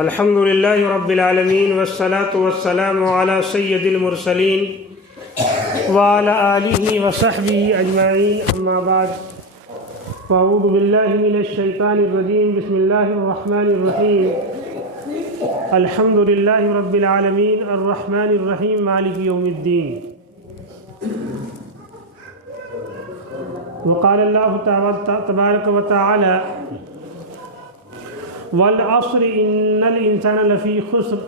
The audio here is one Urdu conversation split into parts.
الحمد للہ رب العالمین والصلاة والسلام علی سید المرسلین وعلی آلہ وصحبہ اجمعین، اما بعد فاعوذ باللہ من الشیطان الرجیم، بسم اللہ الرحمن الرحیم، الحمد للہ رب العالمین الرحمن الرحیم مالک یوم الدین۔ وقال اللہ تبارک و تعالی والعصر ان الانسان لفی خسر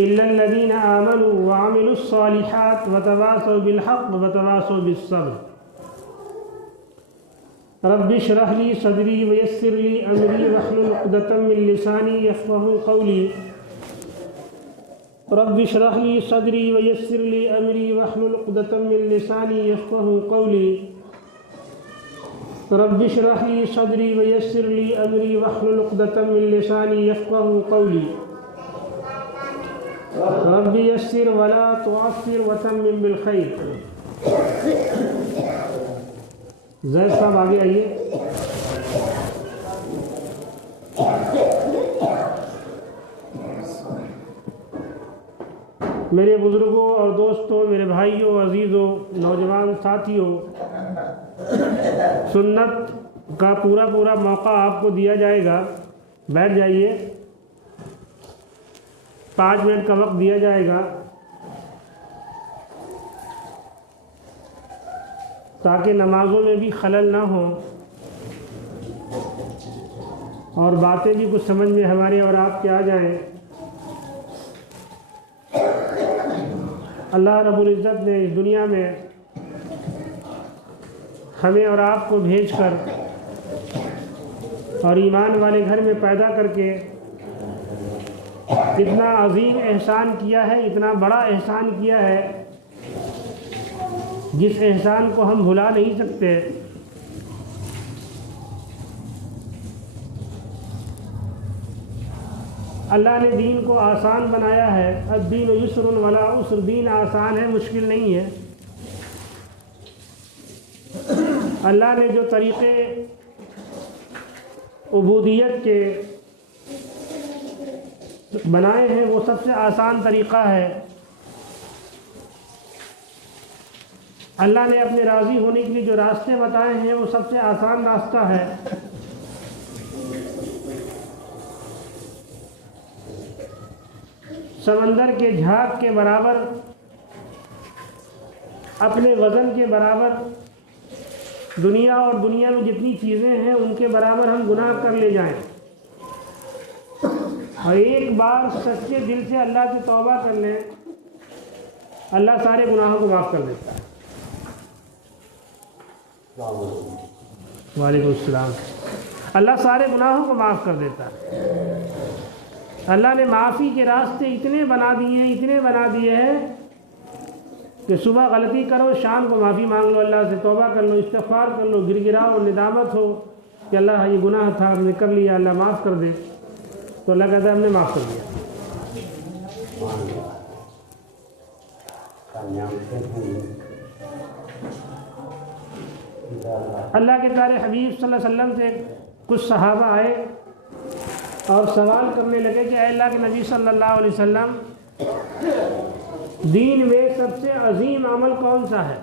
الا الذین آمنوا وعملوا الصالحات وتواصوا بالحق وتواصوا بالصبر۔ رب اشرح لی صدری ویسر لی امری واحلل عقدۃ من لسانی یفقہوا قولی۔ رب اشرح لی صدری ویسر لی امری واحلل عقدۃ من لسانی یفقہوا قولی۔ رب اشرح لی صدری ویسر لی امری واحلل عقدۃ من لسانی یفقہوا قولی۔ رب یسر ولا تعسر وتمم بالخیر۔ زید صاحب آگے آئیے۔ میرے بزرگوں اور دوستوں، میرے بھائیوں، عزیزوں، نوجوان ساتھیوں، سنت کا پورا موقع آپ کو دیا جائے گا، بیٹھ جائیے، 5 منٹ کا وقت دیا جائے گا تاکہ نمازوں میں بھی خلل نہ ہو اور باتیں بھی کچھ سمجھ میں ہمارے اور آپ کے آ جائیں۔ اللہ رب العزت نے اس دنیا میں ہمیں اور آپ کو بھیج کر اور ایمان والے گھر میں پیدا کر کے اتنا عظیم احسان کیا ہے، اتنا بڑا احسان کیا ہے جس احسان کو ہم بھلا نہیں سکتے۔ اللہ نے دین کو آسان بنایا ہے، الدین یسر ولا عسر، دین آسان ہے، مشکل نہیں ہے۔ اللہ نے جو طریقے عبودیت کے بنائے ہیں وہ سب سے آسان طریقہ ہے۔ اللہ نے اپنے راضی ہونے کے لیے جو راستے بتائے ہیں وہ سب سے آسان راستہ ہے۔ سمندر کے جھاگ کے برابر، اپنے وزن کے برابر دنیا اور دنیا میں جتنی چیزیں ہیں ان کے برابر ہم گناہ کر لے جائیں اور ایک بار سچے دل سے اللہ سے توبہ کر لیں، اللہ سارے گناہوں کو معاف کر دیتا ہے۔ وعلیکم السلام۔ اللہ سارے گناہوں کو معاف کر دیتا ہے۔ اللہ نے معافی کے راستے اتنے بنا دیے ہیں کہ صبح غلطی کرو، شام کو معافی مانگ لو، اللہ سے توبہ کر لو، استغفار کر لو، گر گراؤ، ندامت ہو کہ اللہ یہ گناہ تھا، ہم نے کر لیا، اللہ معاف کر دے، تو اللہ کہتا ہے ہم نے معاف کر دیا۔ اللہ کے پیارے حبیب صلی اللہ علیہ وسلم سے کچھ صحابہ آئے اور سوال کرنے لگے کہ اے اللہ کے نبی صلی اللہ علیہ وسلم، دین میں سب سے عظیم عمل کون سا ہے؟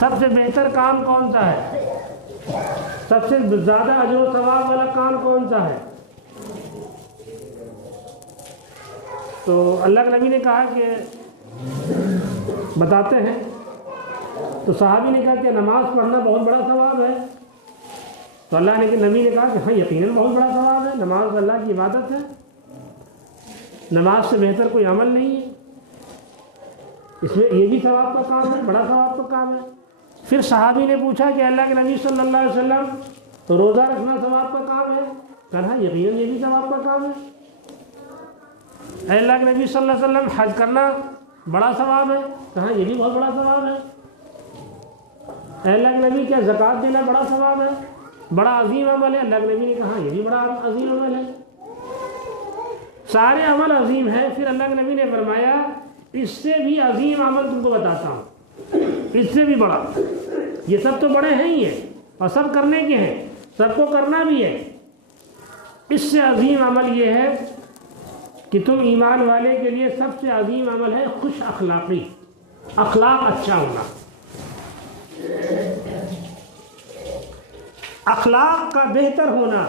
سب سے بہتر کام کون سا ہے؟ سب سے زیادہ اجر و ثواب والا کام کون سا ہے؟ تو اللہ کے نبی نے کہا کہ بتاتے ہیں۔ تو صحابی نے کہا کہ نماز پڑھنا بہت بڑا ثواب ہے۔ تو اللہ نے نبی نے کہا کہ ہاں یقیناً بہت بڑا ثواب ہے، نماز اللہ کی عبادت ہے، نماز سے بہتر کوئی عمل نہیں ہے، اس میں یہ بھی ثواب کا کام ہے، بڑا ثواب کا کام ہے۔ پھر صحابی نے پوچھا کہ اللہ کے نبی صلی اللہ علیہ وسلم، تو روزہ رکھنا ثواب کا کام ہے؟ کہا یقیناً یہ بھی ثواب کا کام ہے۔ اے اللہ کے نبی صلی اللہ علیہ وسلم، حج کرنا بڑا ثواب ہے؟ کہا یہ بھی بہت بڑا ثواب ہے۔ اے اللہ کے نبی، کیا زکوٰۃ دینا بڑا ثواب ہے، بڑا عظیم عمل ہے؟ اللہ کے نبی نے کہا یہ بھی بڑا عظیم عمل ہے۔ سارے عمل عظیم ہیں۔ پھر اللہ کے نبی نے فرمایا اس سے بھی عظیم عمل تم کو بتاتا ہوں، اس سے بھی بڑا۔ یہ سب تو بڑے ہیں ہی ہیں اور سب کرنے کے ہیں، سب کو کرنا بھی ہے، اس سے عظیم عمل یہ ہے کہ تم ایمان والے کے لیے سب سے عظیم عمل ہے خوش اخلاقی، اخلاق اچھا ہونا۔ اخلاق کا بہتر ہونا۔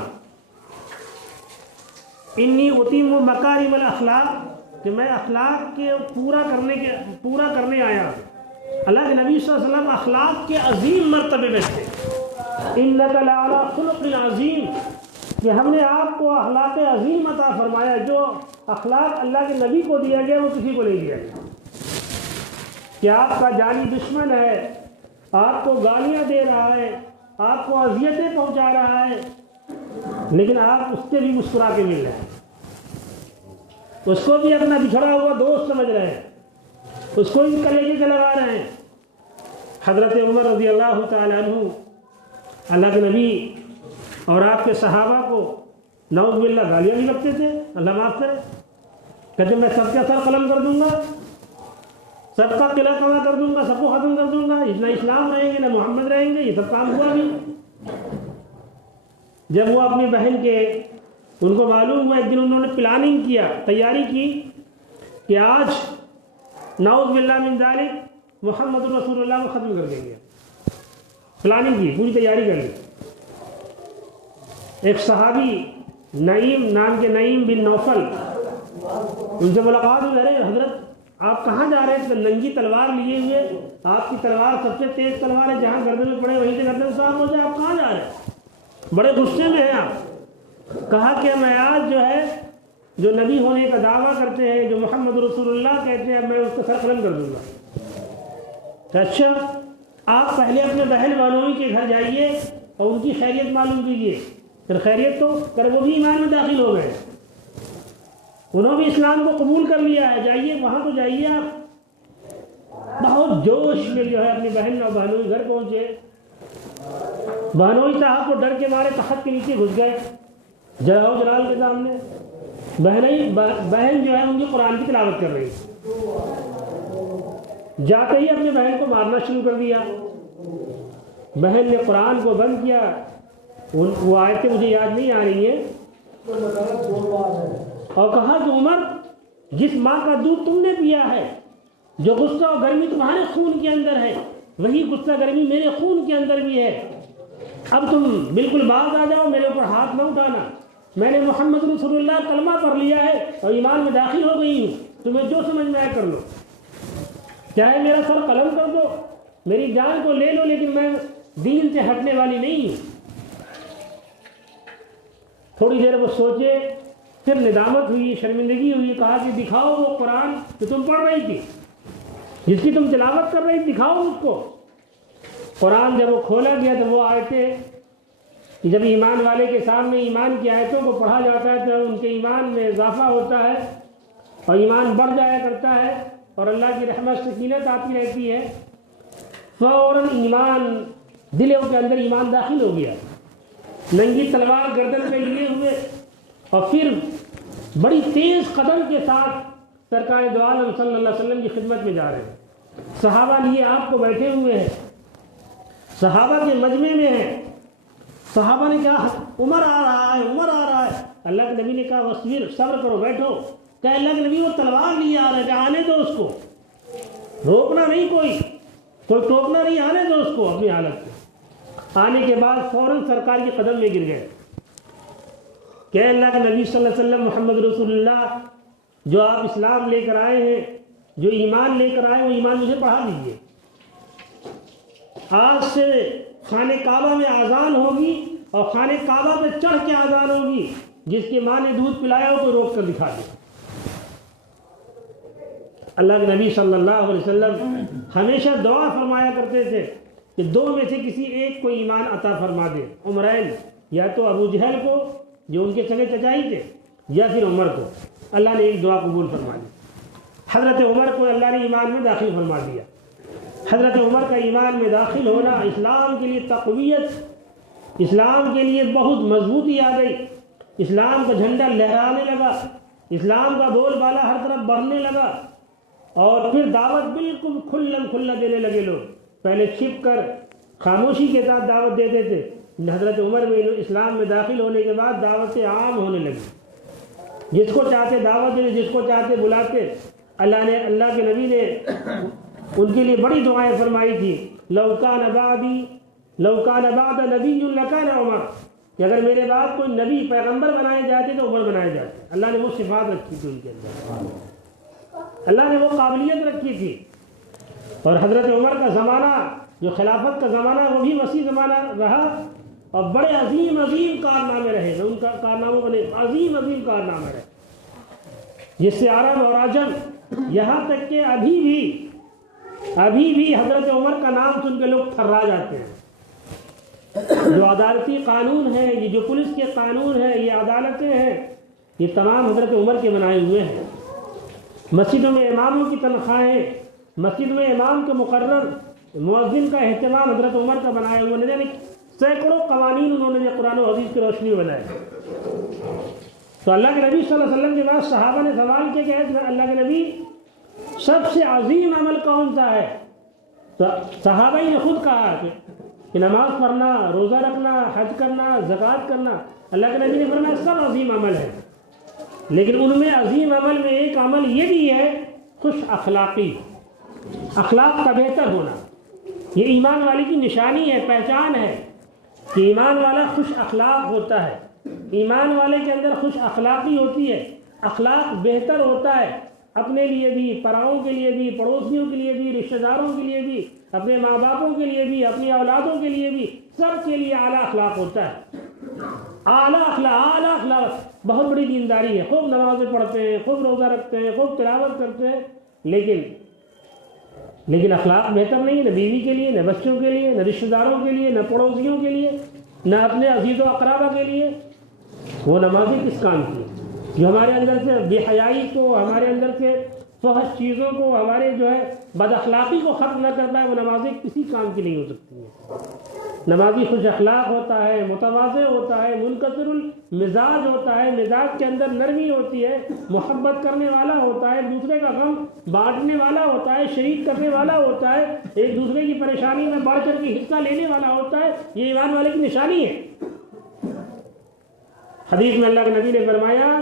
انی اتیم مکارم الاخلاق، کہ میں اخلاق کے پورا کرنے آیا ہوں۔ اللہ کے نبی صلی اللہ علیہ وسلم اخلاق کے عظیم مرتبے میں تھے۔ انک لعلی خلق عظیم، کہ ہم نے آپ کو اخلاق عظیم عطا فرمایا۔ جو اخلاق اللہ کے نبی کو دیا گیا وہ کسی کو نہیں دیا گیا، کہ آپ کا جانی دشمن ہے، آپ کو گالیاں دے رہا ہے، آپ کو اذیتیں پہنچا رہا ہے، لیکن آپ اس سے بھی مسکرا کے مل رہے ہیں، اس کو بھی اپنا بچھڑا ہوا دوست سمجھ رہے ہیں، اس کو بھی کلیجے سے لگا رہے ہیں۔ حضرت عمر رضی اللہ تعالی عنہ اللہ کے نبی اور آپ کے صحابہ کو نعوذ باللہ گالیاں بھی لگتے تھے، اللہ معاف کرے، کہتے میں سب کا سر قلم کر دوں گا، سب کا قلعہ کما کر دوں گا، سب کو ختم کر دوں گا، نہ اسلام رہیں گے نہ محمد رہیں گے۔ یہ سب کام ہوا بھی۔ جب وہ اپنی بہن کے ان کو معلوم ہوا، ایک دن انہوں نے پلاننگ کیا، تیاری کی کہ آج نعوذ باللہ من ذالک محمد رسول اللہ کو ختم کر دیں گے۔ پلاننگ کی، پوری تیاری کر لی۔ ایک صحابی نعیم نام کے نعیم بن نوفل، ان سے ملاقات ہوئی، ارے حضرت آپ کہاں جا رہے ہیں؟ ننگی تلوار لیے ہوئے، آپ کی تلوار سب سے تیز تلوار ہے، جہاں گردن میں پڑے وہیں سے گردن صاف ہو جائے، آپ کہاں جا رہے ہیں؟ بڑے غصے میں ہیں آپ۔ کہا کہ میں آج جو ہے جو نبی ہونے کا دعویٰ کرتے ہیں، جو محمد رسول اللہ کہتے ہیں، میں اس کا سر قلم کر دوں گا۔ اچھا، آپ پہلے اپنے بہن بانوئی کے گھر جائیے اور ان کی خیریت معلوم کیجیے۔ پھر خیریت تو کر، وہ بھی ایمان میں داخل ہو گئے، انہوں بھی اسلام کو قبول کر لیا ہے، جائیے وہاں تو جائیے آپ۔ بہت جوش میں جو ہے اپنی بہن اور بہنوئی گھر پہنچے۔ بہنوئی صاحب کو ڈر کے مارے تخت کے نیچے گھس گئے جلال جلال کے سامنے۔ بہن جو ہے ان کی قرآن کی تلاوت کر رہی، جاتے ہی اپنے بہن کو مارنا شروع کر دیا۔ بہن نے قرآن کو بند کیا، وہ آیتیں مجھے یاد نہیں آ رہی ہیں، اور کہا کہ عمر، جس ماں کا دودھ تم نے پیا ہے، جو غصہ اور گرمی تمہارے خون کے اندر ہے، وہی غصہ گرمی میرے خون کے اندر بھی ہے۔ اب تم بالکل باز آ جاؤ، میرے اوپر ہاتھ نہ اٹھانا۔ میں نے محمد رسول اللہ کلمہ پڑھ لیا ہے اور ایمان میں داخل ہو گئی ہوں، تمہیں جو سمجھ میں آئے کر لو، چاہے میرا سر قلم کر دو، میری جان کو لے لو، لیکن میں دین سے ہٹنے والی نہیں ہوں۔ تھوڑی دیر وہ سوچے، پھر ندامت ہوئی، شرمندگی ہوئی، کہا کہ دکھاؤ وہ قرآن جو تم پڑھ رہی تھی، جس کی تم تلاوت کر رہی تھی، دکھاؤ اس کو۔ قرآن جب وہ کھولا گیا تو وہ آیتیں، جب ایمان والے کے سامنے ایمان کی آیتوں کو پڑھا جاتا ہے تو ان کے ایمان میں اضافہ ہوتا ہے اور ایمان بڑھ جایا کرتا ہے اور اللہ کی رحمت سکینت آتی رہتی ہے۔ فوراً ایمان دلوں کے اندر ایمان داخل ہو گیا، ننگی تلوار گردن پہ لیے ہوئے، اور پھر بڑی تیز قدم کے ساتھ سرکار دو عالم صلی اللہ علیہ وسلم کی خدمت میں جا رہے ہیں۔ صحابہ لیے آپ کو بیٹھے ہوئے ہیں، صحابہ کے مجمع میں ہیں۔ صحابہ نے کہا عمر آ رہا ہے، عمر آ رہا ہے۔ اللہ کے نبی نے کہا وصبر، صبر کرو، بیٹھو۔ کہ اللہ کے نبی وہ تلوار لیے آ رہا ہے، کہ آنے دو اس کو، روکنا نہیں، کوئی ٹوکنا نہیں، آنے دو اس کو اپنی حالت میں۔ آنے کے بعد فوراً سرکار کے قدم میں گر گئے کہ اللہ کے نبی صلی اللہ علیہ وسلم محمد رسول اللہ، جو آپ اسلام لے کر آئے ہیں، جو ایمان لے کر آئے، وہ ایمان مجھے پڑھا دیجیے۔ آج سے خانہ کعبہ میں اذان ہوگی اور خانہ کعبہ پہ چڑھ کے اذان ہوگی، جس کی ماں نے دودھ پلایا ہو تو روک کر دکھا دے۔ اللہ کے نبی صلی اللہ علیہ وسلم ہمیشہ دعا فرمایا کرتے تھے کہ دو میں سے کسی ایک کو ایمان عطا فرما دے، عمرین، یا تو ابو جہل کو جو ان کے سگے چچائی تھے، یا پھر عمر کو۔ اللہ نے ایک دعا قبول فرما لی، حضرت عمر کو اللہ نے ایمان میں داخل فرما دیا۔ حضرت عمر کا ایمان میں داخل ہونا اسلام کے لیے تقویت، اسلام کے لیے بہت مضبوطی آ گئی، اسلام کا جھنڈا لہرانے لگا، اسلام کا بول بالا ہر طرف بڑھنے لگا، اور پھر دعوت بالکل کھلا دینے لگے لوگ۔ پہلے چھپ کر خاموشی کے ساتھ دعوت دیتے تھے، حضرت عمر میں اسلام میں داخل ہونے کے بعد دعوتیں عام ہونے لگی، جس کو چاہتے دعوت دے، جس کو چاہتے بلاتے۔ اللہ کے نبی نے ان کے لیے بڑی دعائیں فرمائی تھی، لو کان بعد نبی لکان عمر، کہ اگر میرے بعد کوئی نبی پیغمبر بنائے جاتے تو عمر بنائے جاتے۔ اللہ نے وہ صفات رکھی تھی ان کے اندر، اللہ نے وہ قابلیت رکھی تھی۔ اور حضرت عمر کا زمانہ جو خلافت کا زمانہ وہ بھی وسیع زمانہ رہا، اور بڑے عظیم عظیم کارنامے رہے، ان کا کارناموں میں عظیم عظیم کارنامے رہے، جس سے عرب اور عجم یہاں تک کہ ابھی بھی حضرت عمر کا نام سن کے لوگ تھرا جاتے ہیں۔ جو عدالتی قانون ہیں، یہ جو پولیس کے قانون ہیں، یہ عدالتیں ہیں، یہ تمام حضرت عمر کے بنائے ہوئے ہیں۔ مسجدوں میں اماموں کی تنخواہیں، مسجد میں امام کے مقرر مؤذن کا اہتمام حضرت عمر کا بنایا ہوا، نے سینکڑوں قوانین انہوں نے قرآن و حدیث کی روشنی میں بنائے۔ تو اللہ کے نبی صلی اللہ علیہ وسلم کے بعد صحابہ نے سوال کیا کہ اللہ کے نبی سب سے عظیم عمل کون سا ہے؟ تو صحابہ ہی نے خود کہا کہ نماز پڑھنا، روزہ رکھنا، حج کرنا، زکوٰۃ کرنا۔ اللہ کے نبی نے فرمایا سب عظیم عمل ہے، لیکن ان میں عظیم عمل میں ایک عمل یہ بھی ہے، خوش اخلاقی، اخلاق کا بہتر ہونا۔ یہ ایمان والی کی نشانی ہے، پہچان ہے کہ ایمان والا خوش اخلاق ہوتا ہے، ایمان والے کے اندر خوش اخلاقی ہوتی ہے، اخلاق بہتر ہوتا ہے، اپنے لیے بھی، پراؤں کے لیے بھی، پڑوسیوں کے لیے بھی، رشتہ داروں کے لیے بھی، اپنے ماں باپوں کے لیے بھی، اپنی اولادوں کے لیے بھی، سب کے لیے اعلیٰ اخلاق ہوتا ہے۔ اعلیٰ اخلاق بہت بڑی دینداری ہے، خوب نمازیں پڑھتے ہیں، خوب روزہ رکھتے ہیں، خوب تلاوت کرتے ہیں، لیکن اخلاق بہتر نہیں، نہ بیوی کے لیے، نہ بچوں کے لیے، نہ رشتہ داروں کے لیے، نہ پڑوسیوں کے لیے، نہ اپنے عزیز و اقربا کے لیے۔ وہ نمازیں کس کام کی؟ جو ہمارے اندر سے بے حیائی کو، ہمارے اندر سے فحش چیزوں کو، ہمارے جو ہے بد اخلاقی کو ختم نہ کر پائے، وہ نمازیں کسی کام کی نہیں ہو سکتی ہیں۔ نمازی خوش اخلاق ہوتا ہے، متواضع ہوتا ہے، منکسر المزاج ہوتا ہے، مزاج کے اندر نرمی ہوتی ہے، محبت کرنے والا ہوتا ہے، دوسرے کا غم بانٹنے والا ہوتا ہے، شریک کرنے والا ہوتا ہے، ایک دوسرے کی پریشانی میں بڑھ چڑھ کے حصہ لینے والا ہوتا ہے۔ یہ ایمان والے کی نشانی ہے۔ حدیث میں اللہ کے نبی نے فرمایا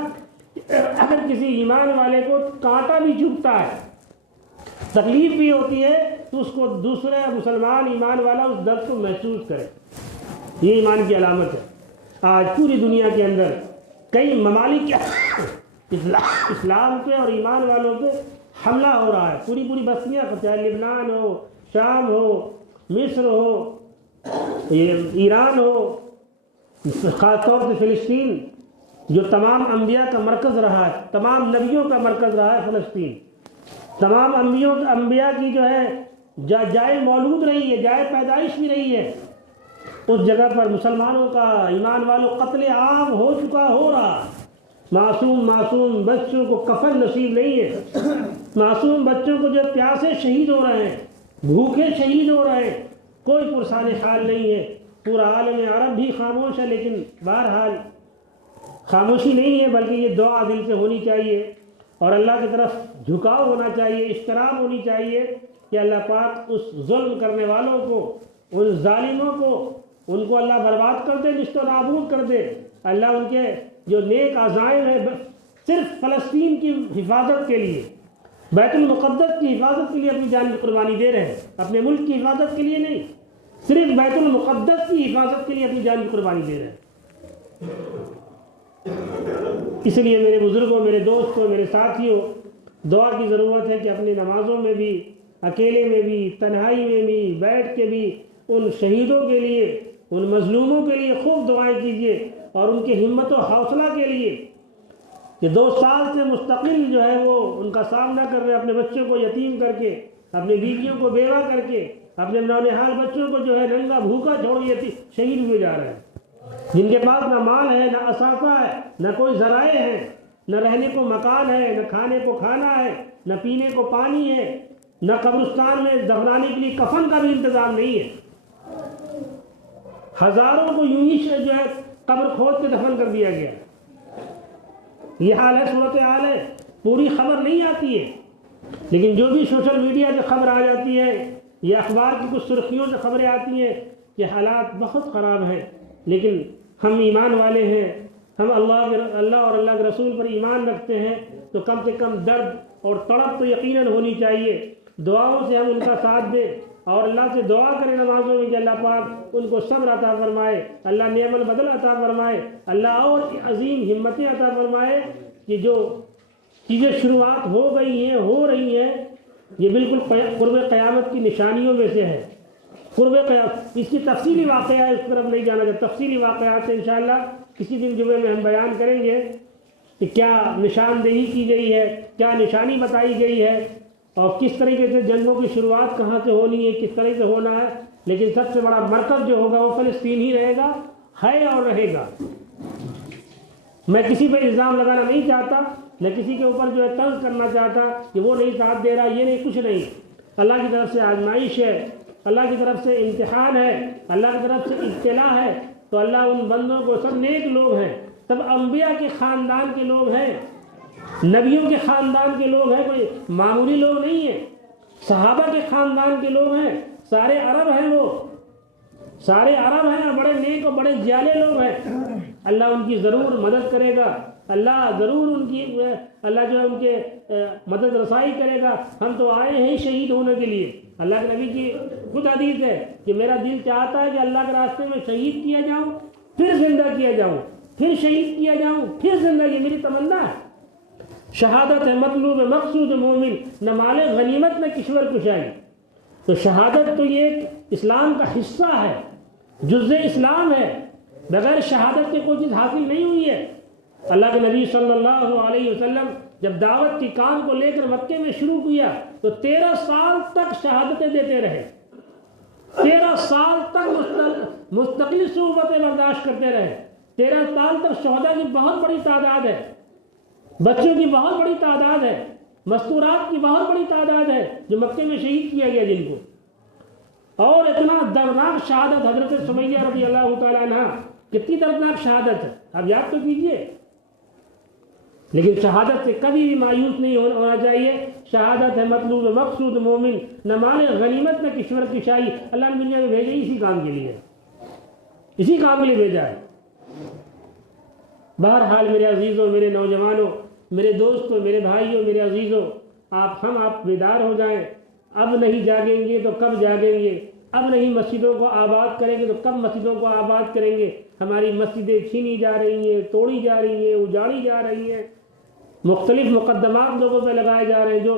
اگر کسی ایمان والے کو کانٹا بھی چبھتا ہے، تکلیف بھی ہوتی ہے، تو اس کو دوسرے مسلمان ایمان والا اس درد کو محسوس کرے۔ یہ ایمان کی علامت ہے۔ آج پوری دنیا کے اندر کئی ممالک اسلام کے اور ایمان والوں پہ حملہ ہو رہا ہے، پوری بستیاں، چاہے لبنان ہو، شام ہو، مصر ہو، ایران ہو، خاص طور سے فلسطین جو تمام انبیاء کا مرکز رہا ہے، تمام نبیوں کا مرکز رہا ہے فلسطین، تمام انبیاء کی جو ہے جائے مولود رہی ہے، جائے پیدائش بھی رہی ہے، اس جگہ پر مسلمانوں کا، ایمان والوں قتل عام ہو رہا۔ معصوم بچوں کو کفن نصیب نہیں ہے، معصوم بچوں کو جو پیاسے شہید ہو رہے ہیں، بھوکے شہید ہو رہے ہیں، کوئی پرسان حال نہیں ہے۔ پورا عالم عرب بھی خاموش ہے، لیکن بہرحال خاموشی نہیں ہے، بلکہ یہ دعا دل سے ہونی چاہیے اور اللہ کی طرف جھکاؤ ہونا چاہیے، احترام ہونی چاہیے کہ اللہ پاک اس ظلم کرنے والوں کو، ان ظالموں کو، ان کو اللہ برباد کر دے، نیست و نابود کر دے۔ اللہ ان کے جو نیک عزائم ہیں صرف فلسطین کی حفاظت کے لیے، بیت المقدس کی حفاظت کے لیے اپنی جان کی قربانی دے رہے ہیں، اپنے ملک کی حفاظت کے لیے نہیں، صرف بیت المقدس کی حفاظت کے لیے اپنی جان کی قربانی دے رہے ہیں۔ اس لیے میرے بزرگوں، میرے دوستوں، میرے ساتھیوں، دعا کی ضرورت ہے کہ اپنی نمازوں میں بھی، اکیلے میں بھی، تنہائی میں بھی، بیٹھ کے بھی ان شہیدوں کے لیے، ان مظلوموں کے لیے خوب دعائیں کیجیے، اور ان کی ہمت و حوصلہ کے لیے کہ 2 سال سے مستقل جو ہے وہ ان کا سامنا کر رہے، اپنے بچوں کو یتیم کر کے، اپنے بیویوں کو بیوہ کر کے، اپنے نونہال بچوں کو جو ہے ننگا بھوکا چھوڑ کے شہید ہوئے جا رہے ہیں، جن کے پاس نہ مال ہے، نہ اثاثہ ہے، نہ کوئی ذرائع ہے، نہ رہنے کو مکان ہے، نہ کھانے کو کھانا ہے، نہ پینے کو پانی ہے، نہ قبرستان میں دفنانے کے لیے کفن کا بھی انتظام نہیں ہے۔ ہزاروں کو یوں ہی جو ہے قبر کھود کے دفن کر دیا گیا۔ یہ حال ہے، صورتحال ہے، پوری خبر نہیں آتی ہے، لیکن جو بھی سوشل میڈیا سے خبر آ جاتی ہے یا اخبار کی کچھ سرخیوں سے خبریں آتی ہیں کہ حالات بہت خراب ہیں۔ لیکن ہم ایمان والے ہیں، ہم اللہ اور اللہ کے رسول پر ایمان رکھتے ہیں، تو کم سے کم درد اور تڑپ تو یقیناً ہونی چاہیے۔ دعاؤں سے ہم ان کا ساتھ دیں اور اللہ سے دعا کریں نمازوں میں کہ اللہ پاک ان کو صبر عطا فرمائے، اللہ نعم البدل عطا فرمائے، اللہ اور عظیم ہمتیں عطا فرمائے کہ جو چیزیں شروعات ہو گئی ہیں، ہو رہی ہیں، یہ بالکل قرب قیامت کی نشانیوں میں سے ہے۔ قرب قیامت، اس کی تفصیلی واقعہ اس طرف نہیں جانا چاہتا، تفصیلی واقعات سے انشاءاللہ کسی دن جمعے میں ہم بیان کریں گے کہ کیا نشاندہی کی گئی ہے، کیا نشانی بتائی گئی ہے، اور کس طریقے سے جنگوں کی شروعات کہاں سے ہونی ہے، کس طرح سے ہونا ہے۔ لیکن سب سے بڑا مرکز جو ہوگا وہ فلسطین ہی رہے گا، ہے اور رہے گا۔ میں کسی پہ الزام لگانا نہیں چاہتا، میں کسی کے اوپر جو ہے طنز کرنا چاہتا کہ وہ نہیں ساتھ دے رہا، یہ نہیں، کچھ نہیں۔ اللہ کی طرف سے آزمائش ہے، اللہ کی طرف سے امتحان ہے، اللہ کی طرف سے ابتلا ہے، تو اللہ ان بندوں کو، سب نیک لوگ ہیں، سب انبیاء کے خاندان کے لوگ ہیں، نبیوں کے خاندان کے لوگ ہیں، کوئی معمولی لوگ نہیں ہیں، صحابہ کے خاندان کے لوگ ہیں، سارے عرب ہیں، وہ سارے عرب ہیں، بڑے نیک اور بڑے جالے لوگ ہیں۔ اللہ ان کی ضرور مدد کرے گا، اللہ ضرور ان کی، اللہ جو ہے ان کے مدد رسائی کرے گا۔ ہم تو آئے ہیں شہید ہونے کے لیے۔ اللہ کے نبی کی خود حدیث ہے کہ میرا دل چاہتا ہے کہ اللہ کے راستے میں شہید کیا جاؤں، پھر زندہ کیا جاؤں، پھر شہید کیا جاؤں، پھر زندہ، یہ میری تمنا ہے۔ شہادت ہے مطلوب مقصود مومن، نہ مال غنیمت نہ کشور کشائی۔ تو شہادت تو یہ ایک اسلام کا حصہ ہے، جزء اسلام ہے، بغیر شہادت کے کوئی چیز حاصل نہیں ہوئی ہے۔ اللہ کے نبی صلی اللہ علیہ وسلم جب دعوت کی کام کو لے کر مکے میں شروع کیا تو 13 سال تک شہادتیں دیتے رہے، 13 سال تک مستقل صحبتیں برداشت کرتے رہے، 13 سال تک شہداء کی بہت بڑی تعداد ہے، بچوں کی بہت بڑی تعداد ہے، مستورات کی بہت بڑی تعداد ہے جو مکے میں شہید کیا گیا جن کو۔ اور اتنا دردناک شہادت، حضرت سمیہ رضی اللہ تعالیٰ عنہ، کتنی دردناک شہادت ہے، آپ یاد تو کیجئے۔ لیکن شہادت سے کبھی بھی مایوس نہیں ہونا چاہیے۔ شہادت ہے مطلوب مقصود مومن، نہ مال غنیمت نہ کشور کشائی۔ اللہ نے دنیا میں بھیجا اسی کام کے لیے، اسی کام کے لیے بھیجا ہے۔ بہرحال میرے عزیزوں، میرے نوجوانوں، میرے دوستوں، میرے بھائیوں، میرے عزیزوں، آپ بیدار ہو جائیں۔ اب نہیں جاگیں گے تو کب جاگیں گے؟ اب نہیں مسجدوں کو آباد کریں گے تو کب مسجدوں کو آباد کریں گے؟ ہماری مسجدیں چھینی جا رہی ہیں، توڑی جا رہی ہیں، اجاڑی جا رہی ہیں، مختلف مقدمات لوگوں پہ لگائے جا رہے ہیں۔ جو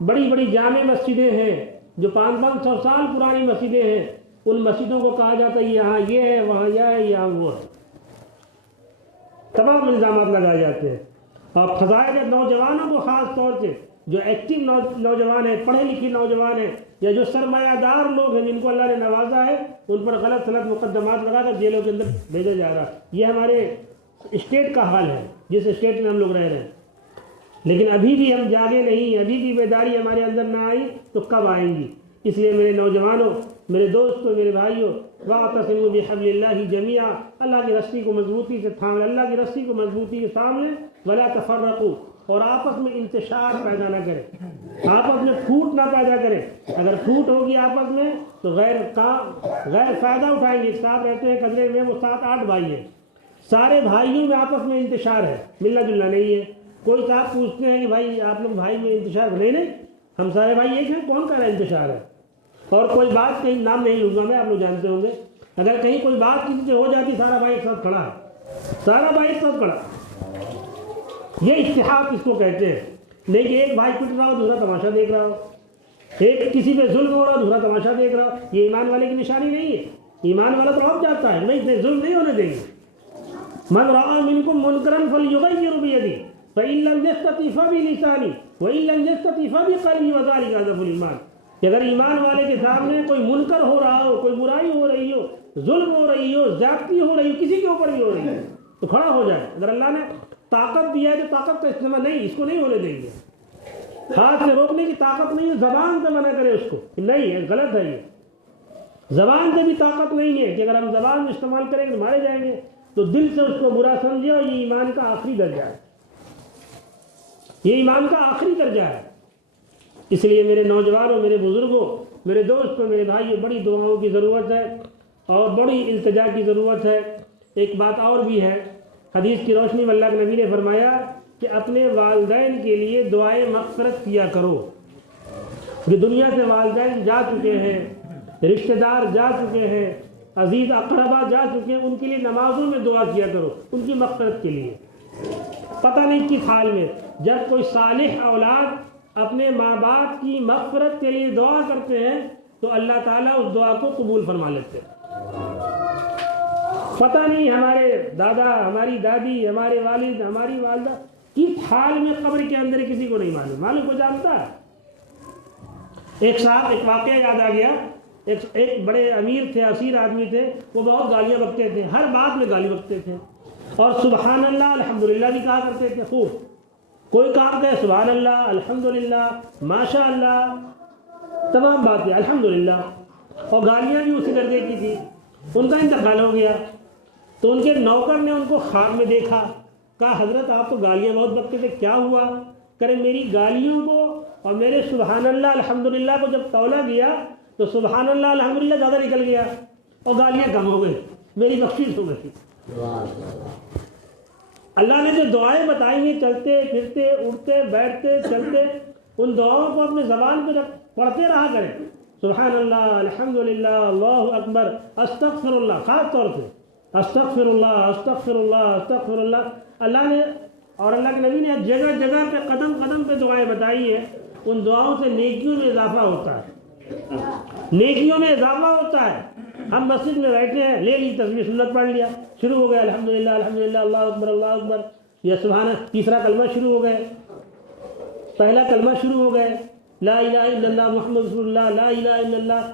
بڑی بڑی جامع مسجدیں ہیں، جو 500 سال پرانی مسجدیں ہیں، ان مسجدوں کو کہا جاتا ہے یہاں یہ ہے، وہاں یہ ہے، یہاں وہ ہے، تمام الزامات لگائے جاتے ہیں۔ اور فضائل نوجوانوں کو، خاص طور سے جو ایکٹیو نوجوان ہیں، پڑھے لکھے نوجوان ہیں، یا جو سرمایہ دار لوگ ہیں جن کو اللہ نے نوازا ہے، ان پر غلط سلط مقدمات لگا کر جیلوں کے اندر بھیجا جا رہا ہے۔ یہ ہمارے اسٹیٹ کا حال ہے، جس اسٹیٹ میں ہم لوگ رہ رہے ہیں۔ لیکن ابھی بھی ہم جاگے نہیں، ابھی بھی بیداری ہمارے اندر نہ آئی تو کب آئیں گی؟ اس لیے میرے نوجوانوں، میرے دوستوں، میرے بھائیوں، وَاعْتَصِمُوا بِحَبْلِ اللَّهِ جَمِيعًا، اللہ کی رسی کو مضبوطی سے تھام لیں، اللہ کی رسی کو مضبوطی سے تھام لیں، وَلَا تَفَرَّقُوا، اور آپس میں انتشار پیدا نہ کریں، آپس میں پھوٹ نہ پیدا کریں۔ اگر پھوٹ ہوگی آپس میں تو غیر فائدہ اٹھائیں گے۔ ایک صاحب رہتے ہیں قدرے میں، وہ 7-8 بھائی ہیں، سارے بھائیوں میں آپس میں انتشار ہے، ملنا جلنا نہیں ہے۔ کوئی صاحب پوچھتے ہیں کہ بھائی آپ لوگ بھائی میں انتشار، نہیں، ہم سارے بھائی ایک ہیں، کون کہہ رہا ہے انتشار ہے؟ اور کوئی بات، کہیں نام نہیں لوں گا میں، آپ لوگ جانتے ہوں گے، اگر کہیں کوئی بات کسی سے ہو جاتی، سارا بھائی ایک ساتھ کھڑا ہے، سارا بھائی ایک ساتھ کھڑا۔ یہ اتحاد اس کو کہتے ہیں، نہیں کہ ایک بھائی پٹ رہا ہو دوسرا تماشا دیکھ رہا ہو، ایک کسی پہ ظلم ہو رہا ہو دوسرا تماشا دیکھ رہا ہو۔ یہ ایمان والے کی نشانی نہیں ہے۔ ایمان والا تو اب جاتا ہے نہیں، ظلم نہیں ہونے دیں گے۔ من رأى منكم منكرا فليغيره بيده فإن لم يستطع فبلسانه وإن لم يستطع فبقلبه وذلك أضعف الإيمان۔ کہ اگر ایمان والے کے سامنے کوئی منکر ہو رہا ہو، کوئی برائی ہو رہی ہو، ظلم ہو رہی ہو، زیادتی ہو رہی ہو، کسی کے اوپر بھی ہو رہی ہے، تو کھڑا ہو جائے۔ اگر اللہ نے طاقت دیا ہے تو طاقت کا استعمال نہیں، اس کو نہیں ہونے دیں گے۔ ہاتھ سے روکنے کی طاقت نہیں ہے، زبان سے منع کرے اس کو، نہیں ہے، غلط ہے یہ۔ زبان سے بھی طاقت نہیں ہے کہ اگر ہم زبان استعمال کریں گے مارے جائیں گے، تو دل سے اس کو برا سمجھے، اور یہ ایمان کا آخری درجہ ہے، یہ ایمان کا آخری درجہ ہے۔ اس لیے میرے نوجوانوں، میرے بزرگوں، میرے دوستوں، میرے بھائیوں، بڑی دعاؤں کی ضرورت ہے اور بڑی التجا کی ضرورت ہے۔ ایک بات اور بھی ہے، حدیث کی روشنی میں اللہ کے نبی نے فرمایا کہ اپنے والدین کے لیے دعائیں مغفرت کیا کرو۔ جو دنیا سے والدین جا چکے ہیں، رشتہ دار جا چکے ہیں، عزیز اقربا جا چکے ہیں، ان کے لیے نمازوں میں دعا کیا کرو ان کی مغفرت کے لیے۔ پتہ نہیں کس حال میں جب کوئی صالح اولاد اپنے ماں باپ کی مغفرت کے لیے دعا کرتے ہیں تو اللہ تعالیٰ اس دعا کو قبول فرما لیتے ہیں۔ پتہ نہیں ہمارے دادا، ہماری دادی، ہمارے والد، ہماری والدہ کس حال میں قبر کے اندر کسی کو نہیں معلوم کو جانتا ہے۔ ایک واقعہ یاد آ گیا، ایک بڑے امیر تھے، اسیر آدمی تھے، وہ بہت گالیاں بکتے تھے، ہر بات میں گالی بکتے تھے، اور سبحان اللہ الحمدللہ بھی کہا کرتے تھے خوب۔ کوئی کام کہے سبحان اللہ الحمدللہ ماشاء اللہ، تمام باتیں الحمدللہ، اور گالیاں بھی اسی درجے کی تھی۔ ان کا انتقال ہو گیا تو ان کے نوکر نے ان کو خواب میں دیکھا، کہا حضرت آپ تو گالیاں بہت بکتے تھے، کیا ہوا؟ کرے میری گالیوں کو اور میرے سبحان اللہ الحمدللہ کو جب تولا گیا تو سبحان اللہ الحمدللہ زیادہ نکل گیا اور گالیاں کم ہو گئی، میری بخشش ہو گئی۔ اللہ نے جو دعائیں بتائی ہیں، چلتے پھرتے اٹھتے بیٹھتے چلتے، ان دعاؤں کو اپنے زبان پہ پڑھتے رہا کریں، سبحان اللہ الحمدللہ اللہ اکبر استغفر اللہ، خاص طور سے استغفر اللہ استغفر اللہ استغفر اللہ۔ اللہ نے اور اللہ کے نبی نے جگہ جگہ پہ قدم قدم پہ دعائیں بتائی ہیں، ان دعاؤں سے نیکیوں میں اضافہ ہوتا ہے، نیکیوں میں اضافہ ہوتا ہے۔ ہم مسجد میں بیٹھے ہیں، لے لی تصویر سنت پڑھ لیا، شروع ہو گیا الحمدللہ الحمدللہ اللہ اکبر یا سبحان، تیسرا کلمہ شروع ہو گئے، پہلا کلمہ شروع ہو گئے، لا الہ الا اللہ محمد رسول اللہ لا الہ الا اللہ۔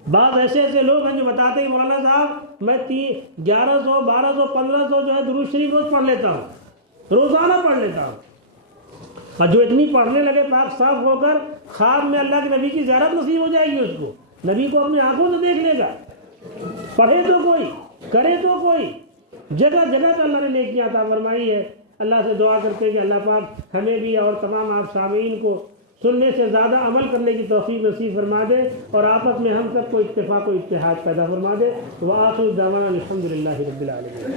بعض ایسے لوگ ہیں جو بتاتے ہیں مولانا صاحب میں 1100 1200 1500 جو ہے درود شریف روز پڑھ لیتا ہوں، روزانہ پڑھ لیتا ہوں، اور جو اتنی پڑھنے لگے پاک صاف ہو کر خواب میں اللہ کے نبی کی زیارت نصیب ہو جائے گی، اس کو نبی کو اپنی آنکھوں سے دیکھ لے گا۔ پڑھے تو کوئی، کرے تو کوئی، جگہ جگہ پہ اللہ نے نیکیاں عطا فرمائی ہے۔ اللہ سے دعا کرتے ہیں کہ اللہ پاک ہمیں بھی اور تمام آپ سامعین کو سننے سے زیادہ عمل کرنے کی توفیق نصیب فرما دے، اور آپس میں ہم سب کو اتفاق و اتحاد پیدا فرما دے۔ وآخر دعوانا الحمدللہ رب العالمین۔